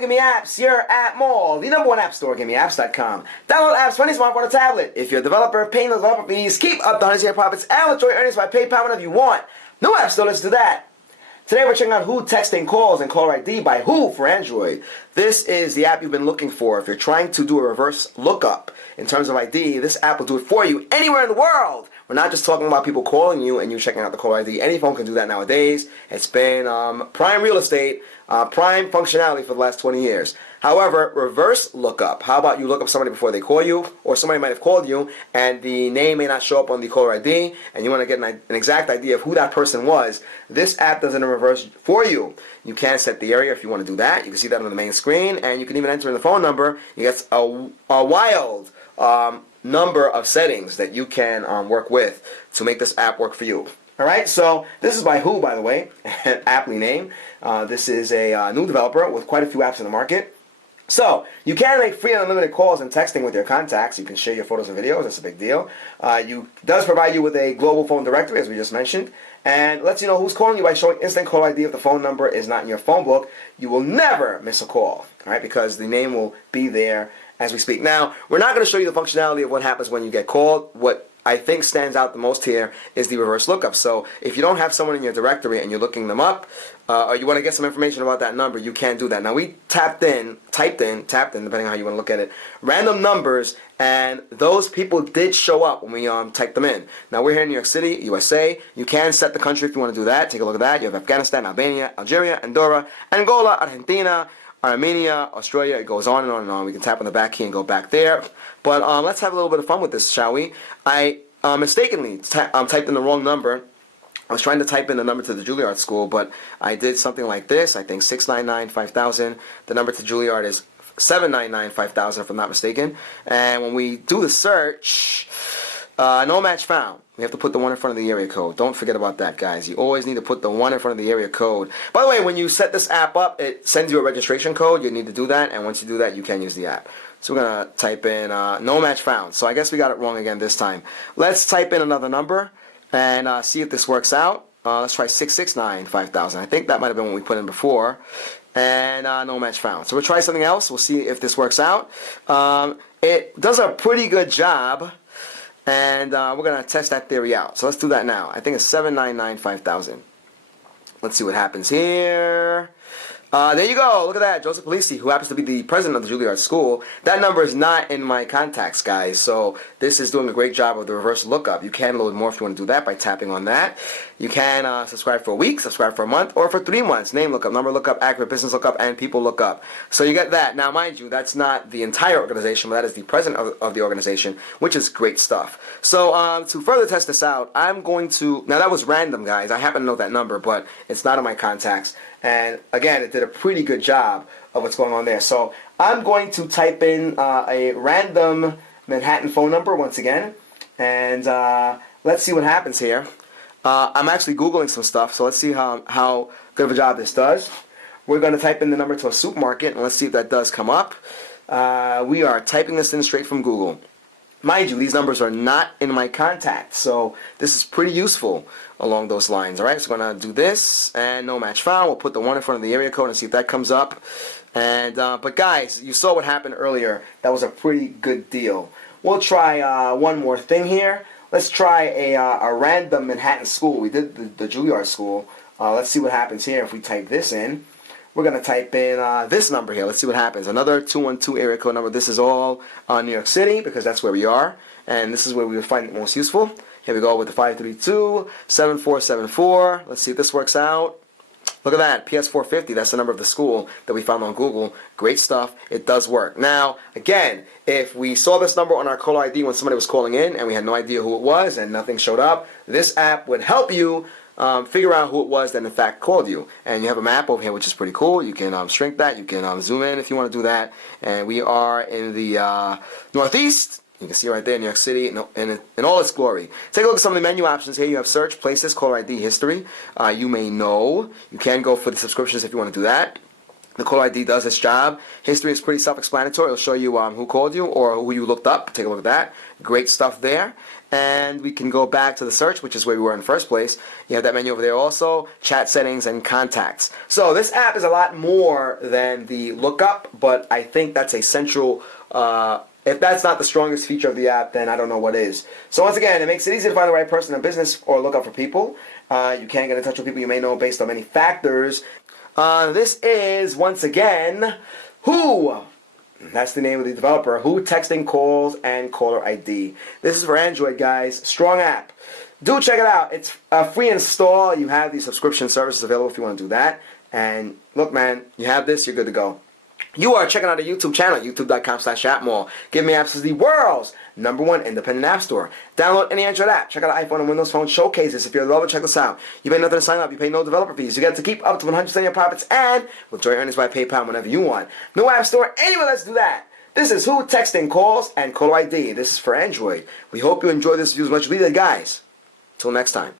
to GiveMeApps, your app mall, the #1 app store, GiveMeApps.com. Download apps for any smartphone or tablet. If you're a developer, paying those developer fees, keep up the $100 profits, and enjoy earnings by PayPal whenever you want. No app store, let's do that. Today we're checking out Who Texting Calls and Caller ID by Who for Android. This is the app you've been looking for. If you're trying to do a reverse lookup in terms of ID, this app will do it for you anywhere in the world. We're not just talking about people calling you and you checking out the caller ID. Any phone can do that nowadays. It's been prime real estate, prime functionality for the last 20 years. However, reverse lookup. How about you look up somebody before they call you, or somebody might have called you and the name may not show up on the caller ID, and you want to get an exact idea of who that person was. This app does it in reverse for you. You can set the area if you want to do that. You can see that on the main screen, and you can even enter in the phone number. You get a wild number of settings that you can work with to make this app work for you. Alright, so this is by Who, by the way, aptly named. This is a new developer with quite a few apps in the market. So, you can make free and unlimited calls and texting with your contacts. You can share your photos and videos. That's a big deal. It does provide you with a global phone directory, as we just mentioned, and lets you know who's calling you by showing instant call ID if the phone number is not in your phone book. You will never miss a call, all right, because the name will be there as we speak. Now, we're not going to show you the functionality of what happens when you get called. What I think stands out the most here is the reverse lookup. So if you don't have someone in your directory and you're looking them up, or you want to get some information about that number, you can do that. Now we typed in, depending on how you want to look at it, random numbers, and those people did show up when we typed them in. Now we're here in New York City, USA. You can set the country if you want to do that. Take a look at that. You have Afghanistan, Albania, Algeria, Andorra, Angola, Argentina, Armenia, Australia. It goes on and on and on. We can tap on the back key and go back there. But let's have a little bit of fun with this, shall we? I mistakenly typed in the wrong number. I was trying to type in the number to the Juilliard school, but I did something like this. I think 699-5000. The number to Juilliard is 799-5000, if I'm not mistaken. And when we do the search, no match found. We have to put the 1 in front of the area code. Don't forget about that, guys. You always need to put the 1 in front of the area code. By the way, when you set this app up, it sends you a registration code. You need to do that, and once you do that, you can use the app. So we're going to type in no match found. So I guess we got it wrong again this time. Let's type in another number and see if this works out. Let's try 669-5000. I think that might have been what we put in before. And no match found. So we'll try something else. We'll see if this works out. It does a pretty good job. And we're going to test that theory out. So let's do that now. I think it's 799-5000. Let's see what happens here. There you go. Look at that. Joseph Polisi, who happens to be the president of the Juilliard School. That number is not in my contacts, guys. So this is doing a great job of the reverse lookup. You can load more if you want to do that by tapping on that. You can subscribe for a week, subscribe for a month, or for 3 months. Name lookup, number lookup, accurate business lookup, and people lookup. So you get that. Now, mind you, that's not the entire organization, but that is the president of the organization, which is great stuff. So to further test this out, I'm going to... Now, that was random, guys. I happen to know that number, but it's not in my contacts. And again, it did a pretty good job of what's going on there. So I'm going to type in a random Manhattan phone number once again, and let's see what happens here. I'm actually Googling some stuff, so let's see how good of a job this does. We're going to type in the number to a supermarket, and let's see if that does come up. We are typing this in straight from Google. Mind you, these numbers are not in my contacts, so this is pretty useful along those lines. Alright, so we're going to do this, and no match found. We'll put the 1 in front of the area code and see if that comes up. And but guys, you saw what happened earlier. That was a pretty good deal. We'll try one more thing here. Let's try a random Manhattan school. We did the Juilliard school. Let's see what happens here if we type this in. We're going to type in this number here. Let's see what happens. Another 212 area code number. This is all New York City because that's where we are. And this is where we would find it most useful. Here we go with the 532-7474. Let's see if this works out. Look at that. PS450. That's the number of the school that we found on Google. Great stuff. It does work. Now, again, if we saw this number on our caller ID when somebody was calling in and we had no idea who it was and nothing showed up, this app would help you figure out who it was that in fact called you. And you have a map over here, which is pretty cool. You can shrink that. You can zoom in if you want to do that. And we are in the Northeast. You can see right there, New York City, in all its glory. Take a look at some of the menu options here. You have search, places, caller ID, history. You may know. You can go for the subscriptions if you want to do that. The caller ID does its job. History is pretty self-explanatory. It'll show you who called you or who you looked up. Take a look at that. Great stuff there. and we can go back to the search, which is where we were in the first place. You have that menu over there also, chat settings and contacts. So this app is a lot more than the lookup, but I think that's a central, if that's not the strongest feature of the app, then I don't know what is. So once again, it makes it easy to find the right person in business or look up for people. You can get in touch with people you may know based on many factors. This is, once again, Who. That's the name of the developer. Who Texting Calls and Caller ID. This is for Android, guys. Strong app. Do check it out. It's a free install. You have these subscription services available if you want to do that. And look, man, you have this, you're good to go. You are checking out a YouTube channel, youtube.com/appmall. GiveMeApps is the world's #1 independent app store. Download any Android app. Check out an iPhone and Windows Phone showcases. If you're a developer, check this out. You pay nothing to sign up. You pay no developer fees. You get to keep up to 100% of your profits and withdraw your earnings by PayPal whenever you want. No app store. Anyway, let's do that. This is Who Texting Calls and Caller ID. This is for Android. We hope you enjoyed this video as much as we did, guys. Till next time.